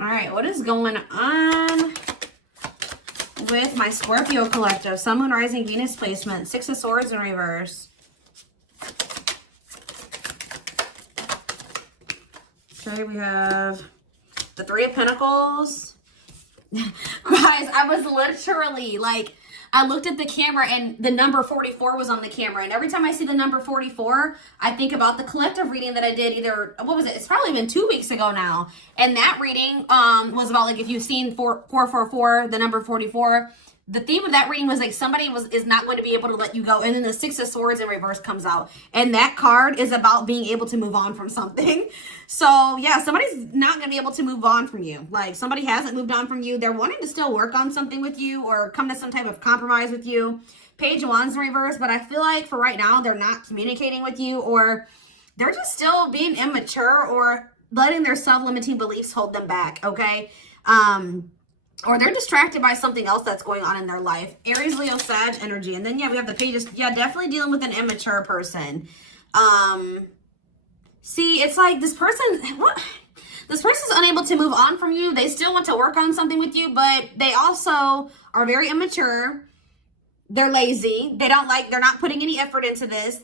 All right, what is going on with my Scorpio collective? Sun, Moon, Rising, Venus placement. Six of Swords in reverse. Okay, we have the Three of Pentacles. Guys, I was literally like, I looked at the camera and the number 44 was on the camera. And every time I see the number 44, I think about the collective reading that I did either, what was it? It's probably been 2 weeks ago now. And that reading was about like, if you've seen 444, the number 44, the theme of that reading was like somebody is not going to be able to let you go. And then the Six of Swords in reverse comes out. And that card is about being able to move on from something. So yeah, somebody's not going to be able to move on from you. Like somebody hasn't moved on from you. They're wanting to still work on something with you or come to some type of compromise with you. Page of Wands in reverse. But I feel like for right now, they're not communicating with you, or they're just still being immature or letting their self-limiting beliefs hold them back. Okay. Or they're distracted by something else that's going on in their life. Aries, Leo, Sag energy. And then, yeah, we have the pages. Yeah, definitely dealing with an immature person. See, it's like this person, this person's unable to move on from you. They still want to work on something with you, but they also are very immature. They're lazy. They're not putting any effort into this.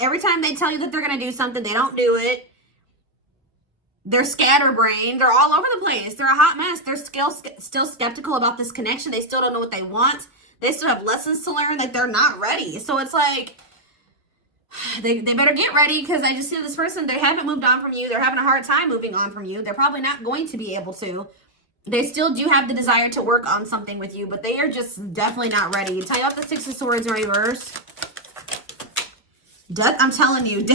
Every time they tell you that they're going to do something, they don't do it. They're scatterbrained. They're all over the place. They're a hot mess. They're still skeptical about this connection. They still don't know what they want. They still have lessons to learn that they're not ready. So it's like, they better get ready, because I just see this person, they haven't moved on from you. They're having a hard time moving on from you. They're probably not going to be able to. They still do have the desire to work on something with you, but they are just definitely not ready. Tell you about the Six of Swords in reverse. Death, I'm telling you.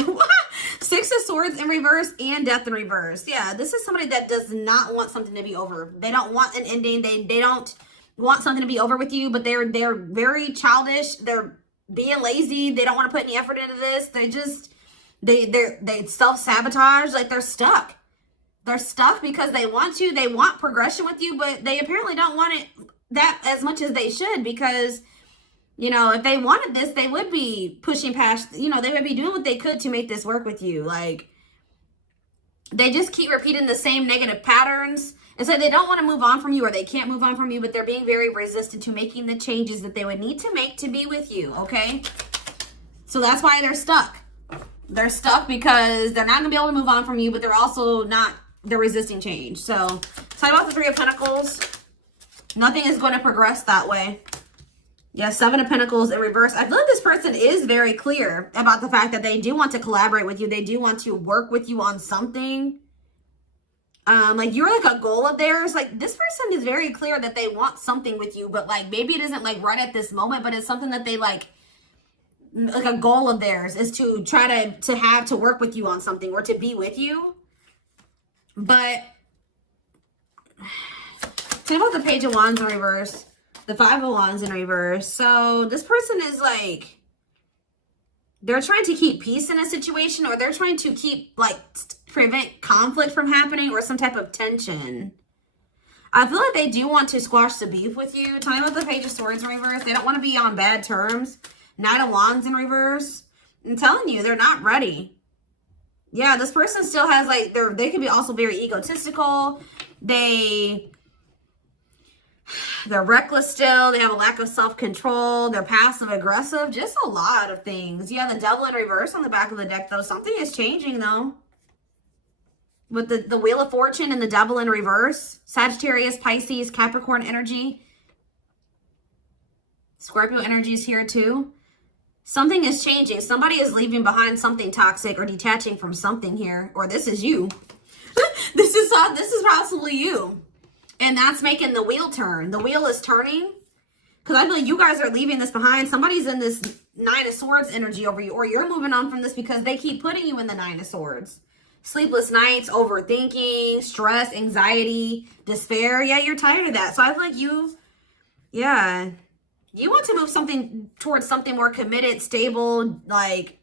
Six of Swords in reverse and Death in reverse. Yeah, this is somebody that does not want something to be over. They don't want an ending. They don't want something to be over with you, but they're very childish. They're being lazy. They don't want to put any effort into this. They self-sabotage. Like they're stuck. They're stuck because they want progression with you, but they apparently don't want it that as much as they should, because you know, if they wanted this, they would be pushing past, you know, they would be doing what they could to make this work with you. Like, they just keep repeating the same negative patterns. And so they don't want to move on from you, or they can't move on from you, but they're being very resistant to making the changes that they would need to make to be with you, okay? So that's why they're stuck. They're stuck because they're not going to be able to move on from you, but they're resisting change. So, talk about the Three of Pentacles. Nothing is going to progress that way. Yeah, Seven of Pentacles in reverse. I feel like this person is very clear about the fact that they do want to collaborate with you. They do want to work with you on something. Like you're like a goal of theirs. Like this person is very clear that they want something with you, but like maybe it isn't like right at this moment, but it's something that they like a goal of theirs is to try to work with you on something or to be with you. But tell me about the Page of Wands in reverse. The Five of Wands in reverse. So this person is like, they're trying to keep peace in a situation, or they're trying to keep like prevent conflict from happening or some type of tension. I feel like they do want to squash the beef with you. Tell me about the Page of Swords in reverse. They don't want to be on bad terms. Knight of Wands in reverse. I'm telling you, they're not ready. Yeah, this person still has like, they can be also very egotistical. They're reckless still. They have a lack of self-control. They're passive aggressive. Just a lot of things. Yeah, the Devil in reverse on the back of the deck, though. Something is changing, though. With the Wheel of Fortune and the Devil in reverse. Sagittarius, Pisces, Capricorn energy. Scorpio energy is here, too. Something is changing. Somebody is leaving behind something toxic or detaching from something here. Or this is you. This is possibly you. And that's making the wheel turn. The wheel is turning. Because I feel like you guys are leaving this behind. Somebody's in this Nine of Swords energy over you. Or you're moving on from this because they keep putting you in the Nine of Swords. Sleepless nights, overthinking, stress, anxiety, despair. Yeah, you're tired of that. So I feel like you want to move something towards something more committed, stable, like...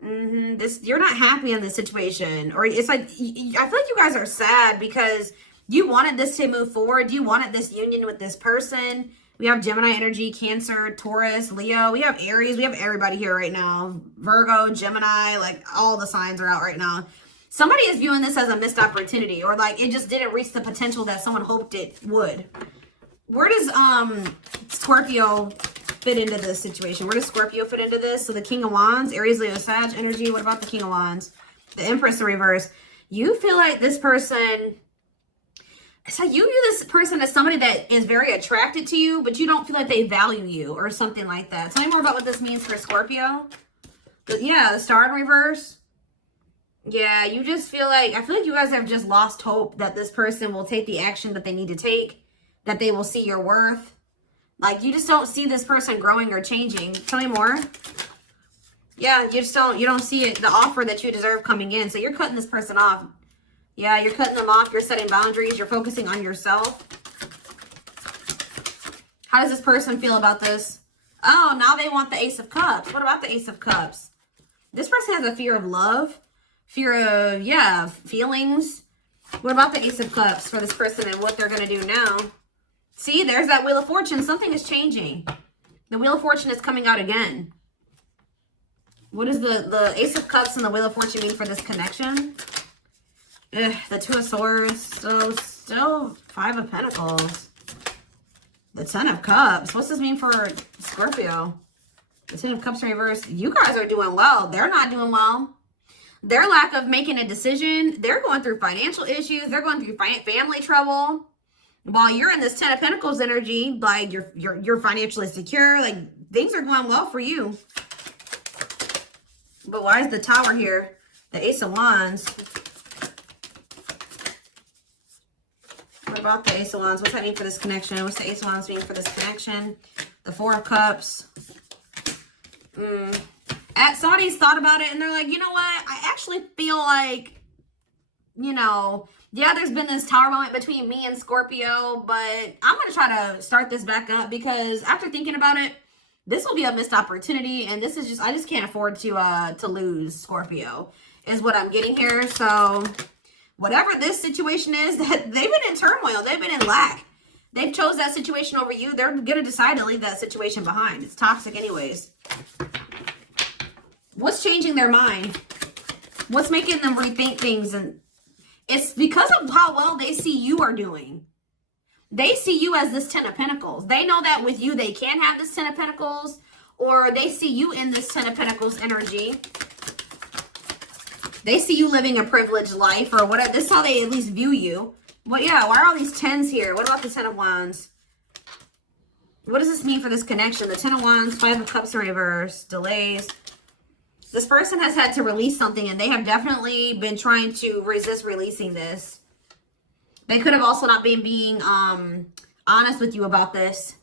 you're not happy in this situation. Or it's like, I feel like you guys are sad because... you wanted this to move forward. You wanted this union with this person. We have Gemini energy, Cancer, Taurus, Leo. We have Aries. We have everybody here right now. Virgo, Gemini, like all the signs are out right now. Somebody is viewing this as a missed opportunity, or like it just didn't reach the potential that someone hoped it would. Where does Scorpio fit into this situation? Where does Scorpio fit into this? So the King of Wands, Aries, Leo, Sag energy. What about the King of Wands? The Empress in reverse. You feel like this person, so you view this person as somebody that is very attracted to you, but you don't feel like they value you or something like that. Tell me more about what this means for Scorpio. Yeah, the Star in reverse. Yeah, you just feel like, I feel like you guys have just lost hope that this person will take the action that they need to take, that they will see your worth. Like, you just don't see this person growing or changing. Tell me more. Yeah, you don't see it, the offer that you deserve coming in. So you're cutting this person off. Yeah, you're cutting them off. You're setting boundaries. You're focusing on yourself. How does this person feel about this? Oh, now they want the Ace of Cups. What about the Ace of Cups? This person has a fear of love. Fear of, yeah, feelings. What about the Ace of Cups for this person and what they're going to do now? See, there's that Wheel of Fortune. Something is changing. The Wheel of Fortune is coming out again. What does the Ace of Cups and the Wheel of Fortune mean for this connection? Ugh, the Two of Swords. So, still Five of Pentacles. The Ten of Cups. What's this mean for Scorpio? The Ten of Cups in reverse. You guys are doing well. They're not doing well. Their lack of making a decision. They're going through financial issues. They're going through family trouble. While you're in this Ten of Pentacles energy, like you're financially secure, like things are going well for you. But why is the Tower here? The Ace of Wands. What about the Ace of Wands? What's that mean for this connection? What's the Ace of Wands mean for this connection? The Four of Cups. Somebody's thought about it and they're like, you know what? I actually feel like, you know, yeah, there's been this Tower moment between me and Scorpio, but I'm going to try to start this back up because after thinking about it, this will be a missed opportunity. And this is just, I just can't afford to lose Scorpio is what I'm getting here. So whatever this situation is, that they've been in turmoil. They've been in lack. They've chose that situation over you. They're going to decide to leave that situation behind. It's toxic anyways. What's changing their mind? What's making them rethink things? And it's because of how well they see you are doing. They see you as this Ten of Pentacles. They know that with you, they can have this Ten of Pentacles, or they see you in this Ten of Pentacles energy. They see you living a privileged life or whatever. This is how they at least view you. But yeah, why are all these tens here? What about the Ten of Wands? What does this mean for this connection? The Ten of Wands, Five of Cups in reverse, delays. This person has had to release something and they have definitely been trying to resist releasing this. They could have also not been being honest with you about this.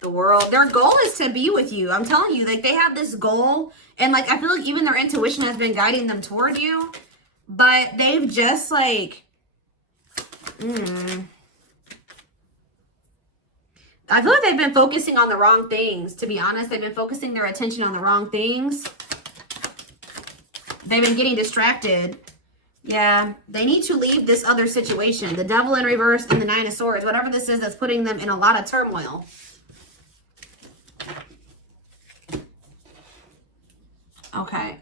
The World. Their goal is to be with you. I'm telling you, like they have this goal. And like, I feel like even their intuition has been guiding them toward you. But they've just like... I feel like they've been focusing on the wrong things. To be honest, they've been focusing their attention on the wrong things. They've been getting distracted. Yeah, they need to leave this other situation. The Devil in reverse and the Nine of Swords. Whatever this is that's putting them in a lot of turmoil. Okay.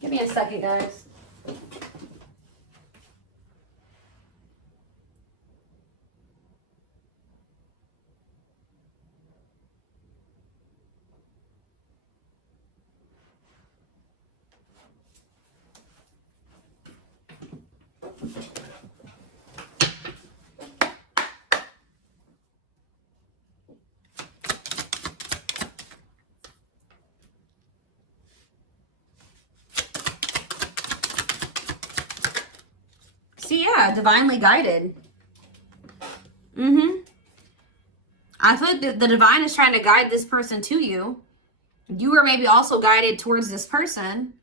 Give me a second, guys. See, yeah, divinely guided. I feel like the divine is trying to guide this person to you. You were maybe also guided towards this person.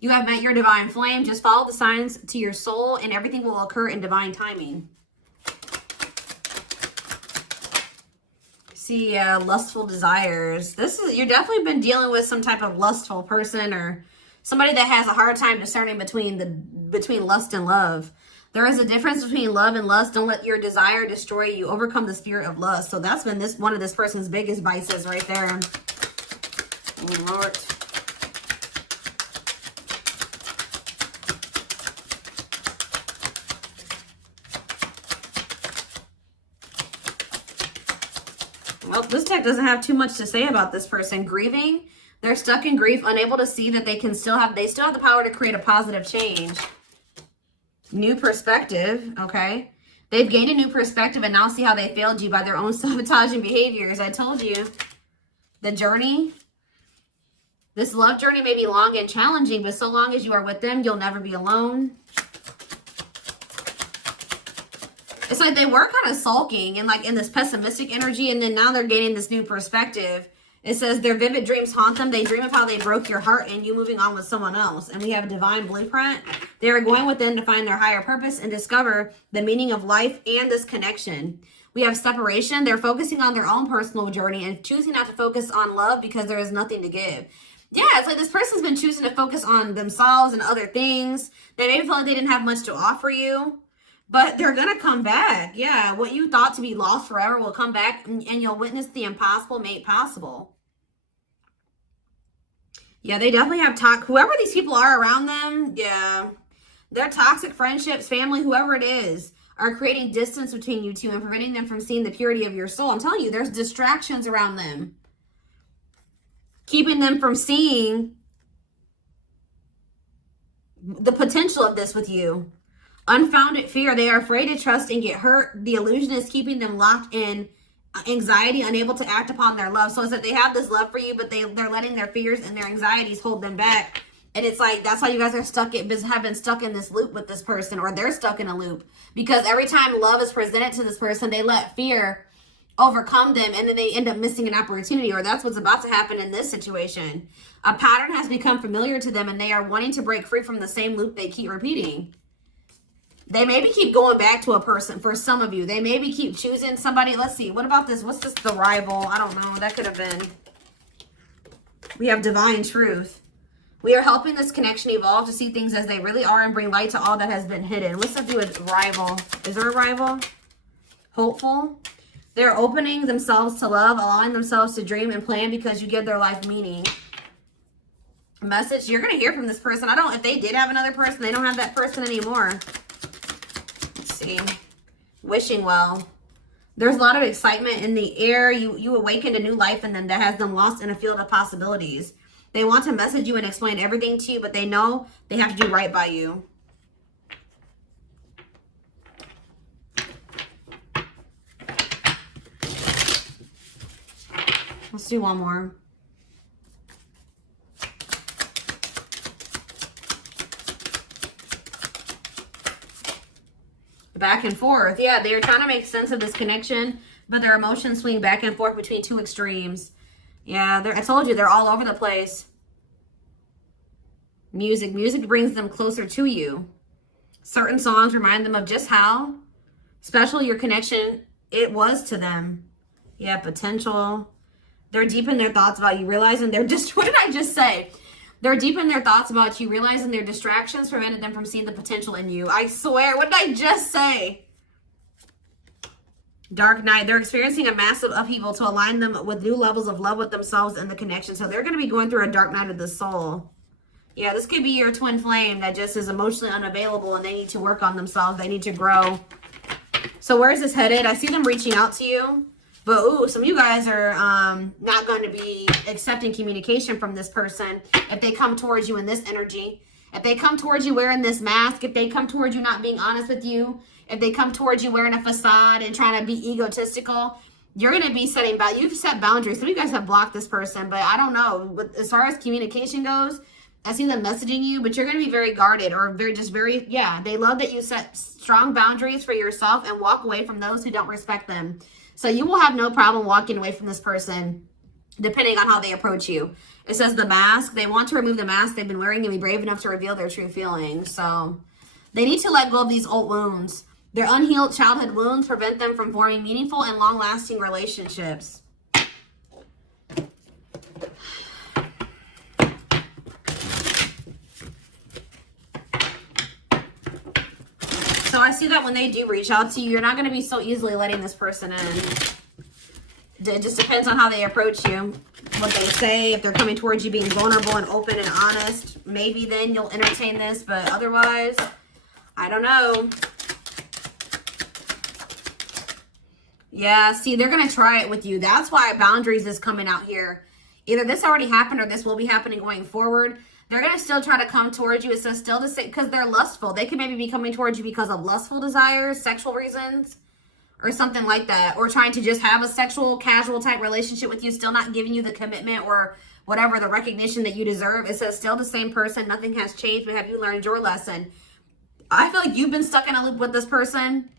You have met your divine flame. Just follow the signs to your soul and everything will occur in divine timing. See, lustful desires. You've definitely been dealing with some type of lustful person or somebody that has a hard time discerning between lust and love. There is a difference between love and lust. Don't let your desire destroy you. Overcome the spirit of lust. So that's been one of this person's biggest vices right there. Oh, Lord. Well, this deck doesn't have too much to say about this person. Grieving. They're stuck in grief, unable to see that they still have the power to create a positive change. New perspective, okay? They've gained a new perspective and now see how they failed you by their own sabotaging behaviors. I told you. The journey. This love journey may be long and challenging, but so long as you are with them, you'll never be alone. It's like they were kind of sulking and like in this pessimistic energy, and then now they're gaining this new perspective. It says their vivid dreams haunt them. They dream of how they broke your heart and you moving on with someone else. And we have a divine blueprint. They are going within to find their higher purpose and discover the meaning of life and this connection. We have separation. They're focusing on their own personal journey and choosing not to focus on love because there is nothing to give. Yeah, it's like this person's been choosing to focus on themselves and other things. They maybe feel like they didn't have much to offer you. But they're going to come back. Yeah, what you thought to be lost forever will come back and you'll witness the impossible made possible. Yeah, they definitely have whoever these people are around them, yeah. Their toxic friendships, family, whoever it is, are creating distance between you two and preventing them from seeing the purity of your soul. I'm telling you, there's distractions around them. Keeping them from seeing the potential of this with you. Unfounded fear. They are afraid to trust and get hurt. The illusion is keeping them locked in anxiety, unable to act upon their love. So it's that they have this love for you, but they're letting their fears and their anxieties hold them back. And it's like, that's why you guys are have been stuck in this loop with this person, or they're stuck in a loop. Because every time love is presented to this person, they let fear overcome them and then they end up missing an opportunity, or that's what's about to happen in this situation. A pattern has become familiar to them and they are wanting to break free from the same loop they keep repeating. They maybe keep going back to a person for some of you. They maybe keep choosing somebody. Let's see. What about this? What's this? The rival. I don't know. That could have been. We have divine truth. We are helping this connection evolve to see things as they really are and bring light to all that has been hidden. What's that do with rival? Is there a rival? Hopeful. They're opening themselves to love, allowing themselves to dream and plan because you give their life meaning. Message. You're going to hear from this person. If they did have another person, they don't have that person anymore. See, wishing well. There's a lot of excitement in the air. You awakened a new life in them that has them lost in a field of possibilities. They want to message you and explain everything to you, but they know they have to do right by you. Let's do one more. Back and forth. Yeah, they're trying to make sense of this connection, but their emotions swing back and forth between two extremes. Yeah, I told you, they're all over the place. Music brings them closer to you. Certain songs remind them of just how special your connection it was to them. Yeah, potential. They're deep in their thoughts about you, realizing they're just, what did I just say? They're deep in their thoughts about you, realizing their distractions prevented them from seeing the potential in you. I swear, what did I just say? Dark night. They're experiencing a massive upheaval to align them with new levels of love with themselves and the connection. So they're going to be going through a dark night of the soul. Yeah, this could be your twin flame that just is emotionally unavailable and they need to work on themselves. They need to grow. So where is this headed? I see them reaching out to you. But, ooh, some of you guys are not going to be accepting communication from this person if they come towards you in this energy. If they come towards you wearing this mask, if they come towards you not being honest with you, if they come towards you wearing a facade and trying to be egotistical, you're going to be setting boundaries. You've set boundaries. Some of you guys have blocked this person, but I don't know. But as far as communication goes, I see them messaging you, but you're going to be very guarded or yeah, they love that you set strong boundaries for yourself and walk away from those who don't respect them. So you will have no problem walking away from this person depending on how they approach you. It says the mask. They want to remove the mask they've been wearing and be brave enough to reveal their true feelings. So they need to let go of these old wounds. Their unhealed childhood wounds prevent them from forming meaningful and long-lasting relationships. So I see that when they do reach out to you, you're not going to be so easily letting this person in. It just depends on how they approach you, what they say. If they're coming towards you being vulnerable and open and honest, maybe then you'll entertain this. But otherwise, I don't know. Yeah, see, they're going to try it with you. That's why boundaries is coming out here. Either this already happened or this will be happening going forward. They're going to still try to come towards you. It says still the same because they're lustful. They could maybe be coming towards you because of lustful desires, sexual reasons, or something like that. Or trying to just have a sexual, casual type relationship with you, still not giving you the commitment or whatever, the recognition that you deserve. It says still the same person. Nothing has changed, but have you learned your lesson? I feel like you've been stuck in a loop with this person.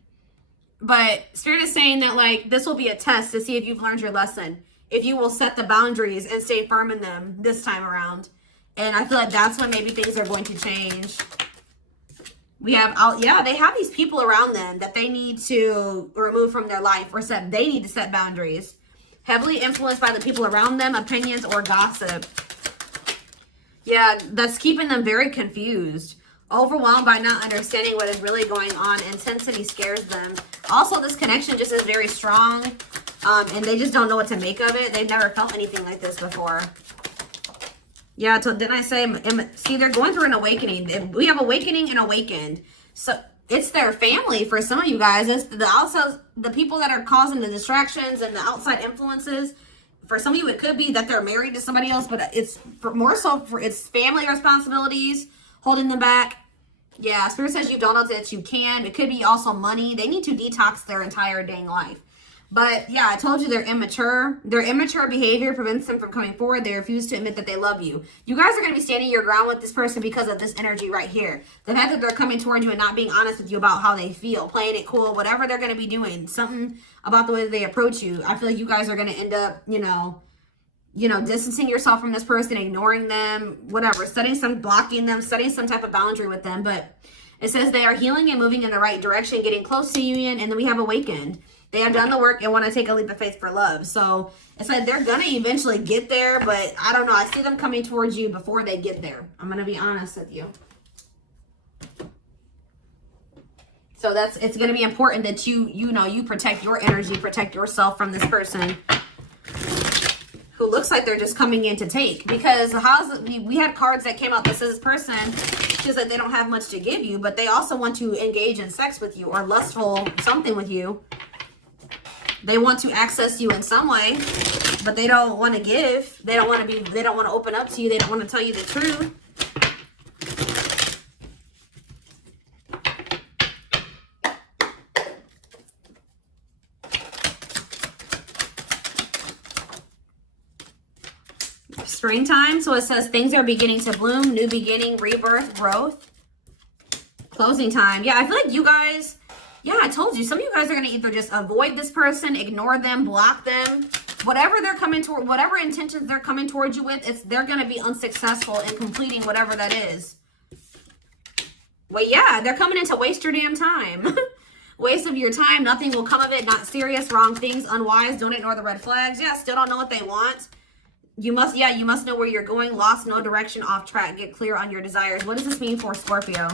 But Spirit is saying that, like, this will be a test to see if you've learned your lesson. If you will set the boundaries and stay firm in them this time around. And I feel like that's when maybe things are going to change. We have, yeah, they have these people around them that they need to remove from their life or they need to set boundaries. Heavily influenced by the people around them, opinions, or gossip. Yeah, that's keeping them very confused. Overwhelmed by not understanding what is really going on. Intensity scares them. Also, this connection just is very strong. And they just don't know what to make of it. They've never felt anything like this before. Yeah, so didn't I say, see, they're going through an awakening. We have awakening and awakened. So it's their family for some of you guys. It's the outside, the people that are causing the distractions and the outside influences. For some of you, it could be that they're married to somebody else, but it's more so for it's family responsibilities holding them back. Yeah, Spirit says you don't know that you can. It could be also money. They need to detox their entire dang life. But yeah, I told you they're immature. Their immature behavior prevents them from coming forward. They refuse to admit that they love you. You guys are going to be standing your ground with this person because of this energy right here. The fact that they're coming towards you and not being honest with you about how they feel, playing it cool, whatever they're going to be doing, something about the way that they approach you. I feel like you guys are going to end up, you know, distancing yourself from this person, ignoring them, whatever, blocking them, setting some type of boundary with them. But it says they are healing and moving in the right direction, getting close to union, and then we have awakened. They have done the work and want to take a leap of faith for love. So it's like they're going to eventually get there, but I don't know. I see them coming towards you before they get there. I'm going to be honest with you. So it's going to be important that you protect your energy, protect yourself from this person who looks like they're just coming in to take. Because we had cards that came out that says this person, just that they don't have much to give you, but they also want to engage in sex with you or lustful something with you. They want to access you in some way, but they don't want to give. They don't want to open up to you. They don't want to tell you the truth. Springtime, so it says things are beginning to bloom, new beginning, rebirth, growth. Closing time. Yeah, I feel like you guys, yeah, I told you, some of you guys are going to either just avoid this person, ignore them, block them, whatever they're coming toward, whatever intentions they're coming towards you with, they're going to be unsuccessful in completing whatever that is. Well, yeah, they're coming in to waste your damn time. Waste of your time, nothing will come of it, not serious, wrong things, unwise, don't ignore the red flags. Yeah, still don't know what they want. You must know where you're going, lost, no direction, off track, get clear on your desires. What does this mean for Scorpio?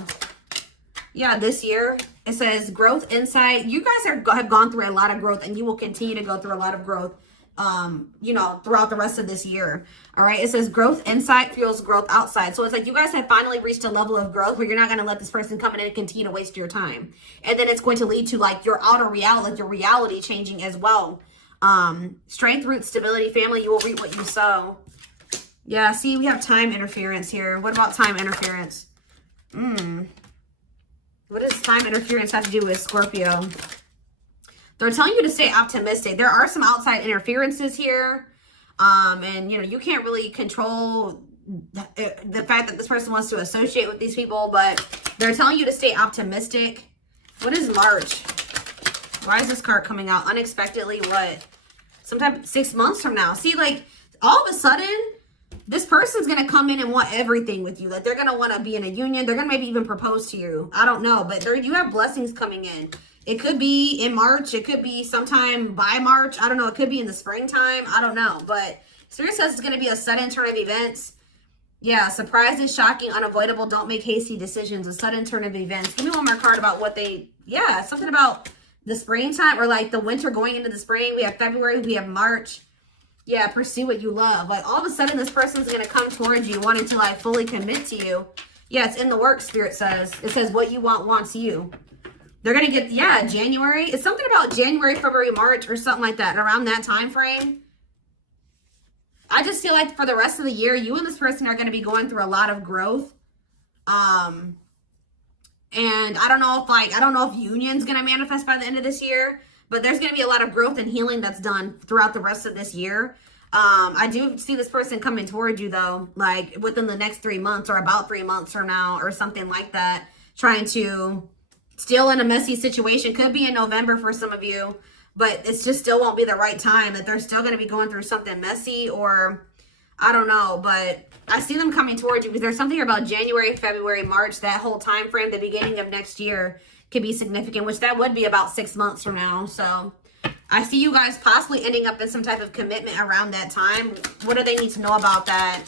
Yeah, this year, it says growth, insight. You guys have gone through a lot of growth, and you will continue to go through a lot of growth, throughout the rest of this year. All right, it says growth, insight, fuels growth outside. So it's like you guys have finally reached a level of growth where you're not going to let this person come in and continue to waste your time. And then it's going to lead to like your outer reality, like your reality changing as well. Strength, root, stability, family, you will reap what you sow. Yeah, see, we have time interference here. What about time interference? What does time interference have to do with Scorpio? They're telling you to stay optimistic. There are some outside interferences here. And, you can't really control the fact that this person wants to associate with these people, but they're telling you to stay optimistic. What is March? Why is this card coming out unexpectedly? What? Sometime 6 months from now. See, like, all of a sudden, this person's going to come in and want everything with you. Like, they're going to want to be in a union. They're going to maybe even propose to you. I don't know. But you have blessings coming in. It could be in March. It could be sometime by March. I don't know. It could be in the springtime. I don't know. But Spirit says it's going to be a sudden turn of events. Yeah, surprises, shocking, unavoidable. Don't make hasty decisions. A sudden turn of events. Give me one more card about what they... Yeah, something about the springtime or like the winter going into the spring. We have February. We have March. Yeah, pursue what you love. Like, all of a sudden, this person's going to come towards you wanting to, like, fully commit to you. Yeah, it's in the works, Spirit says. It says what you want wants you. They're going to get, yeah, January. It's something about January, February, March, or something like that. Around that time frame. I just feel like for the rest of the year, you and this person are going to be going through a lot of growth. And I don't know if union's going to manifest by the end of this year. But there's going to be a lot of growth and healing that's done throughout the rest of this year. I do see this person coming towards you, though, like within the next 3 months or about 3 months from now or something like that. Trying to, still in a messy situation. Could be in November for some of you, but it's just still won't be the right time. That they're still going to be going through something messy or I don't know. But I see them coming towards you because there's something about January, February, March, that whole time frame, the beginning of next year. Could be significant, which that would be about 6 months from now. So I see you guys possibly ending up in some type of commitment around that time. What do they need to know about that?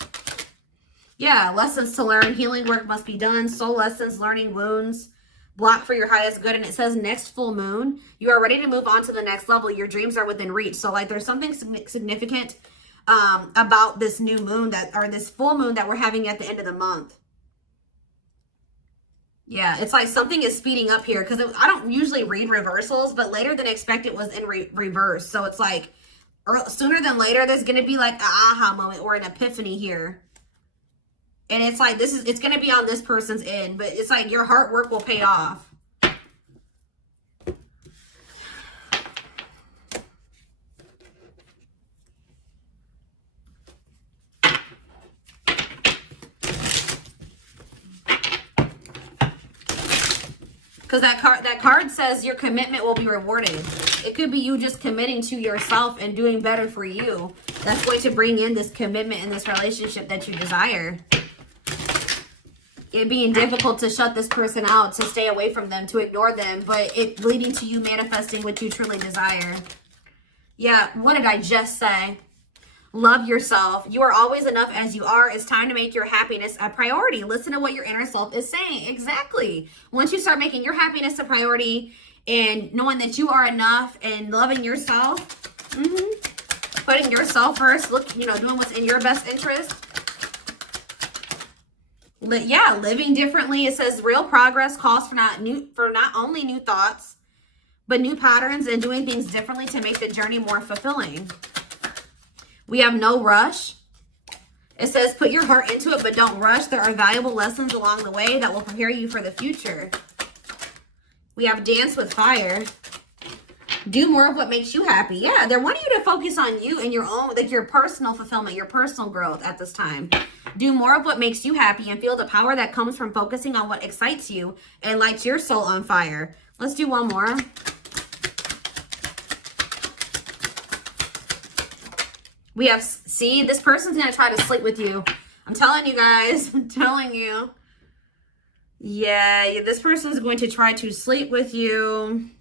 Yeah, lessons to learn. Healing work must be done. Soul lessons, learning wounds. Block for your highest good. And it says next full moon. You are ready to move on to the next level. Your dreams are within reach. So like there's something significant about this new moon or this full moon that we're having at the end of the month. Yeah, it's like something is speeding up here because I don't usually read reversals, but later than expected was in reverse. So it's like sooner than later, there's going to be like an aha moment or an epiphany here. And it's like, it's going to be on this person's end, but it's like your hard work will pay off. Because that card says your commitment will be rewarded. It could be you just committing to yourself and doing better for you. That's going to bring in this commitment in this relationship that you desire. It being difficult to shut this person out, to stay away from them, to ignore them, but it leading to you manifesting what you truly desire. Yeah, what did I just say? Love yourself. You are always enough as you are. It's time to make your happiness a priority. Listen to what your inner self is saying. Exactly. Once you start making your happiness a priority and knowing that you are enough and loving yourself, putting yourself first, doing what's in your best interest. Yeah, living differently. It says real progress calls for not only new thoughts, but new patterns and doing things differently to make the journey more fulfilling. We have no rush. It says put your heart into it, but don't rush. There are valuable lessons along the way that will prepare you for the future. We have dance with fire. Do more of what makes you happy. Yeah, they're wanting you to focus on you and your own, like your personal fulfillment, your personal growth at this time. Do more of what makes you happy and feel the power that comes from focusing on what excites you and lights your soul on fire. Let's do one more. We have, see, this person's going to try to sleep with you. I'm telling you guys. I'm telling you. Yeah, this person's going to try to sleep with you.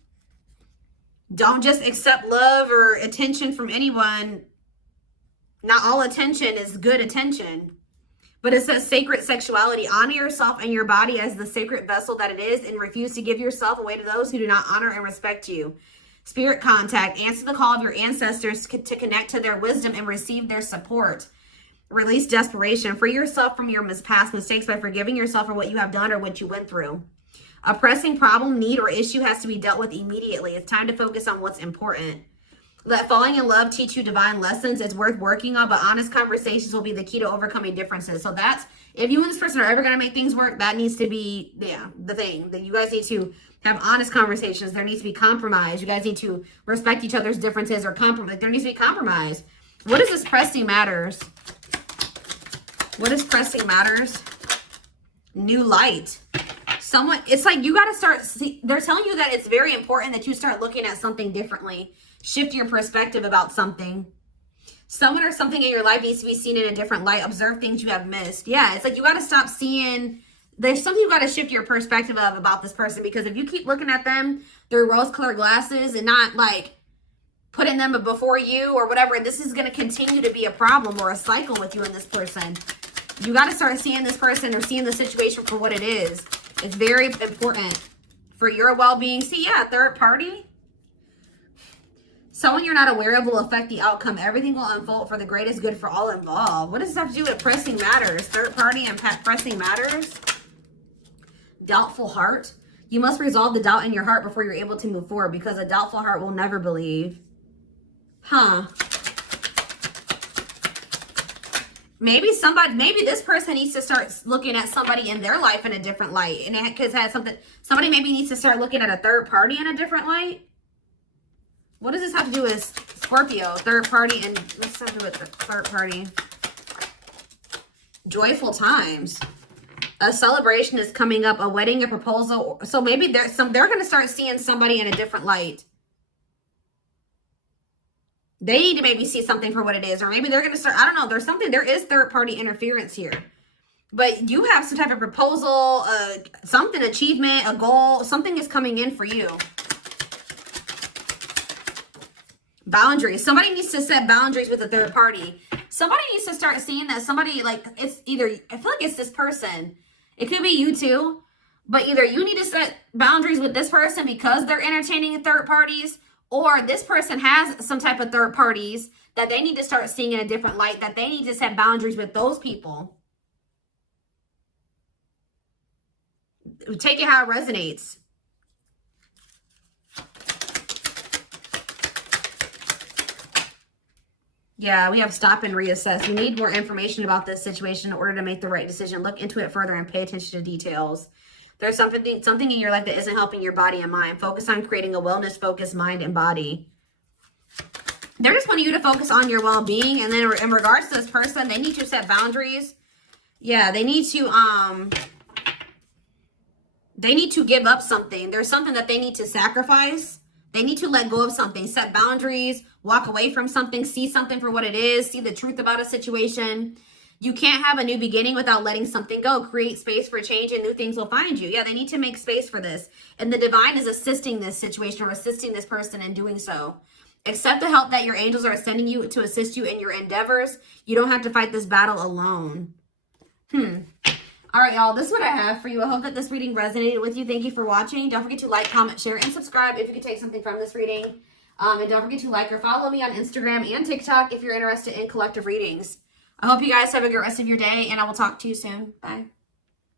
Don't just accept love or attention from anyone. Not all attention is good attention. But it says sacred sexuality. Honor yourself and your body as the sacred vessel that it is and refuse to give yourself away to those who do not honor and respect you. Spirit contact. Answer the call of your ancestors to connect to their wisdom and receive their support. Release desperation. Free yourself from your past mistakes by forgiving yourself for what you have done or what you went through. A pressing problem, need, or issue has to be dealt with immediately. It's time to focus on what's important. Let falling in love teach you divine lessons. It's worth working on, but honest conversations will be the key to overcoming differences. So that's, if you and this person are ever going to make things work, that needs to be, the thing. That you guys need to have honest conversations. There needs to be compromise. You guys need to respect each other's differences or compromise. There needs to be compromise. What is this pressing matters? What is pressing matters? New light. It's like you got to start, they're telling you that it's very important that you start looking at something differently. Shift your perspective about something. Someone or something in your life needs to be seen in a different light. Observe things you have missed. Yeah, it's like you got to stop seeing. There's something you got to shift your perspective of about this person, because if you keep looking at them through rose-colored glasses and not like putting them before you or whatever, this is going to continue to be a problem or a cycle with you and this person. You got to start seeing this person or seeing the situation for what it is. It's very important for your well-being. See, yeah, third party. Someone you're not aware of will affect the outcome. Everything will unfold for the greatest good for all involved. What does this have to do with pressing matters? Third party and pressing matters. Doubtful heart. You must resolve the doubt in your heart before you're able to move forward, because a doubtful heart will never believe. Huh. Maybe this person needs to start looking at somebody in their life in a different light. And it has somebody maybe needs to start looking at a third party in a different light. What does this have to do with Scorpio? Third party, and what's have to do with the third party? Joyful times. A celebration is coming up, a wedding, a proposal. So maybe they're going to start seeing somebody in a different light. They need to maybe see something for what it is, or maybe they're going to start, I don't know, there is third party interference here. But you have some type of proposal, something, achievement, a goal, something is coming in for you. Boundaries. Somebody needs to set boundaries with a third party. Somebody needs to start seeing that somebody, like, it's either, I feel like it's this person. It could be you too, but either you need to set boundaries with this person because they're entertaining third parties, or this person has some type of third parties that they need to start seeing in a different light, that they need to set boundaries with those people. Take it how it resonates. Yeah, we have stop and reassess. You need more information about this situation in order to make the right decision. Look into it further and pay attention to details. There's something in your life that isn't helping your body and mind. Focus on creating a wellness-focused mind and body. They're just wanting you to focus on your well-being. And then in regards to this person, they need to set boundaries. Yeah, they need to give up something. There's something that they need to sacrifice. They need to let go of something, set boundaries, walk away from something, see something for what it is, see the truth about a situation. You can't have a new beginning without letting something go. Create space for change and new things will find you. Yeah, they need to make space for this. And the divine is assisting this situation or assisting this person in doing so. Accept the help that your angels are sending you to assist you in your endeavors. You don't have to fight this battle alone. All right, y'all, this is what I have for you. I hope that this reading resonated with you. Thank you for watching. Don't forget to like, comment, share, and subscribe if you could take something from this reading. And don't forget to like or follow me on Instagram and TikTok if you're interested in collective readings. I hope you guys have a good rest of your day, and I will talk to you soon. Bye.